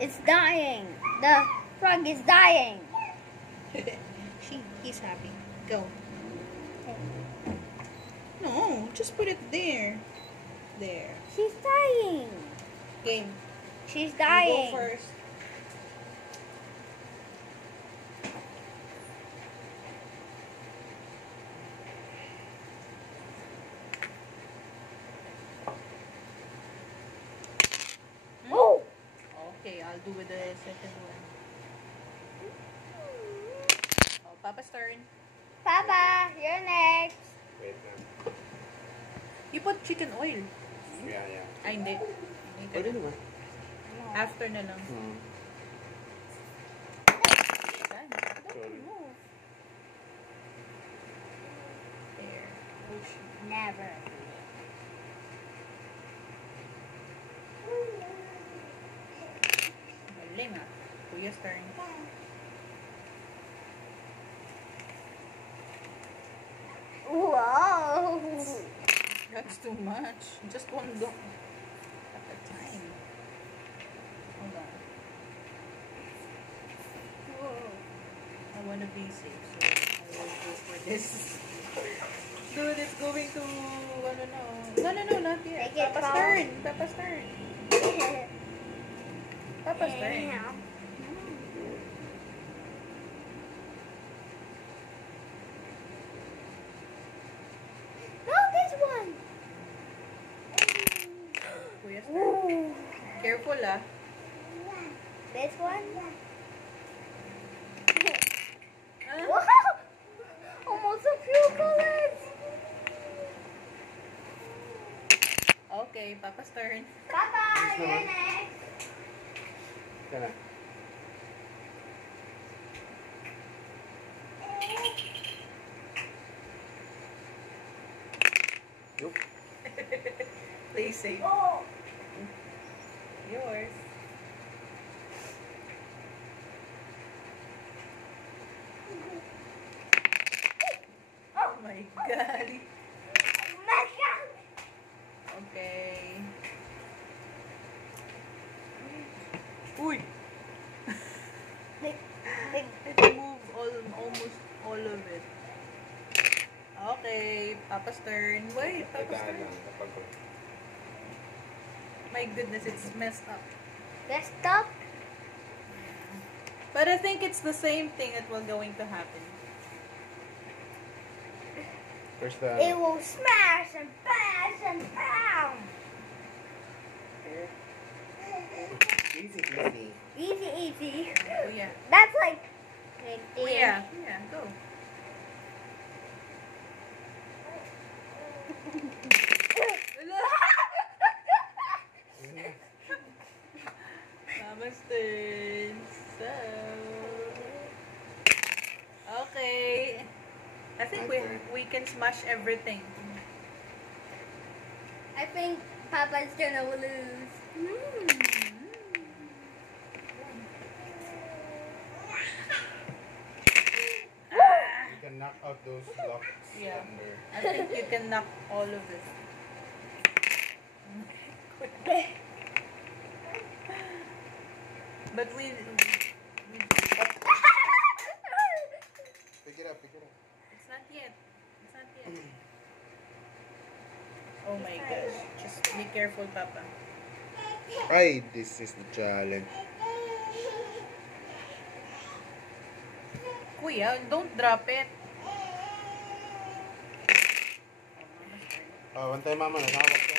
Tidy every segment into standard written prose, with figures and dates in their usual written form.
It's dying. The frog is dying. He's happy. Go. No, just put it there. There. She's dying. Game. She's You dying. go first. Oh! Okay, I'll do with the second one. Oh, Papa's turn. Papa, you're next. Wait na. You put chicken oil. Yeah. Ay, hindi. Pwede naman. After na lang. Hmm. Done. Sorry. Move. There. We should never. Galing ah. Kuya's turn. Whoa! That's too much. Just one look at a time. Hold on. I want to be safe, so I will go for this. Dude, it's going to... I don't know. No, not yet. Take it Papa's from- turn. Papa's turn. Papa's turn. Yeah. No, this one. Kuya's turn. Ooh. Careful ah. This one. Ah. Wow! Almost a few bullets. Okay, Papa's turn. Papa, This you're one. next. Yan na. Yup. Play safe. Oh. Yours. Oh my god. My God. Okay. Uy! It moved almost all of it. Okay, Papa's turn. Wait, Papa's Itaan turn. lang kapag My goodness, it's messed up. Let's stop. But I think it's the same thing that will going to happen. first the... It will smash and bash and pound. Easy, easy. Easy, easy. Kuya. That's like. Kuya. Yeah, go. Mama's turn. So... Okay. I think My turn. we can smash everything. I think Papa's gonna lose. You can knock out those blocks Yeah. under. I think you can knock all of it. But we Pick it up, pick it up. it's not yet. It's not yet. Oh my gosh. Just be careful, Papa. Ay, this is the challenge. Kuya, don't drop it. One time mama, nakakak ka.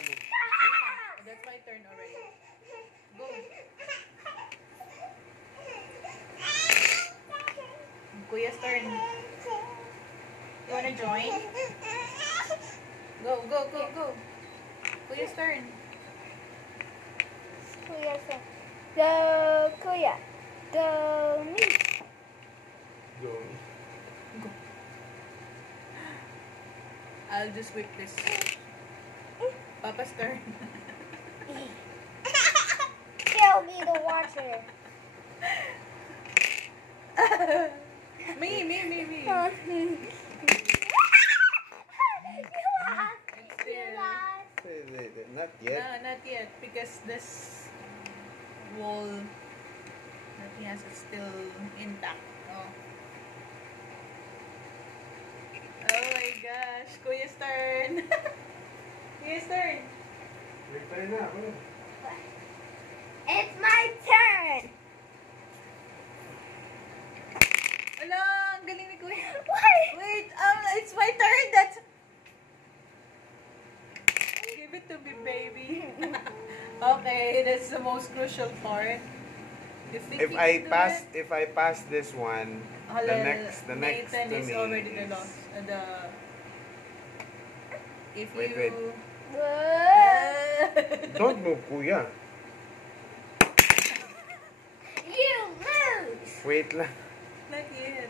That's my turn already. Go. Kuya's turn. You wanna join? Go, go, go, go. Kuya's turn. Kuya said, go, Kuya. Go, me. Go. I'll just whip this. Papa's turn. Kill me the water. Me. You lost. It's You still... Not lost. yet. No, not yet. Because this wall Nothing else is still intact. Oh. Oh my gosh. Kuya's turn. Kuya's turn. Wait tayo na. Ano? It's my turn. Ala, ang galing ni Kuya. Why? Wait, it's my turn. That's... Give it to me, baby. Okay, that's the most crucial part. You think If you I can do pass, it? if I pass this one, the next Nathan to is me already the is- loss. If Wait, you... wait. Don't move, kuya. You lose. Wait lang. Not yet.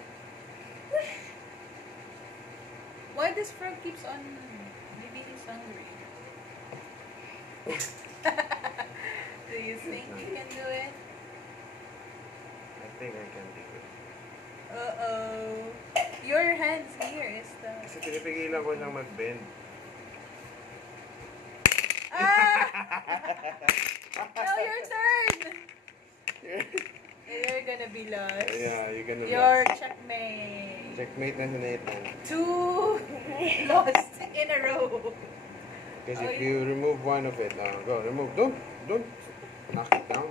Why this frog keeps on... Maybe he's hungry. Do you think you can do it? I think I can do it. Uh-oh. Your hands here is the... Kasi pinipigilan ko siyang mag-bend. Ah! Now your turn! You're gonna be lost. Yeah, you're gonna Your lose. checkmate. Checkmate na si Nathan. 2 lost in a row. Because Oh, if you remove one of it, go, remove. Don't knock it down.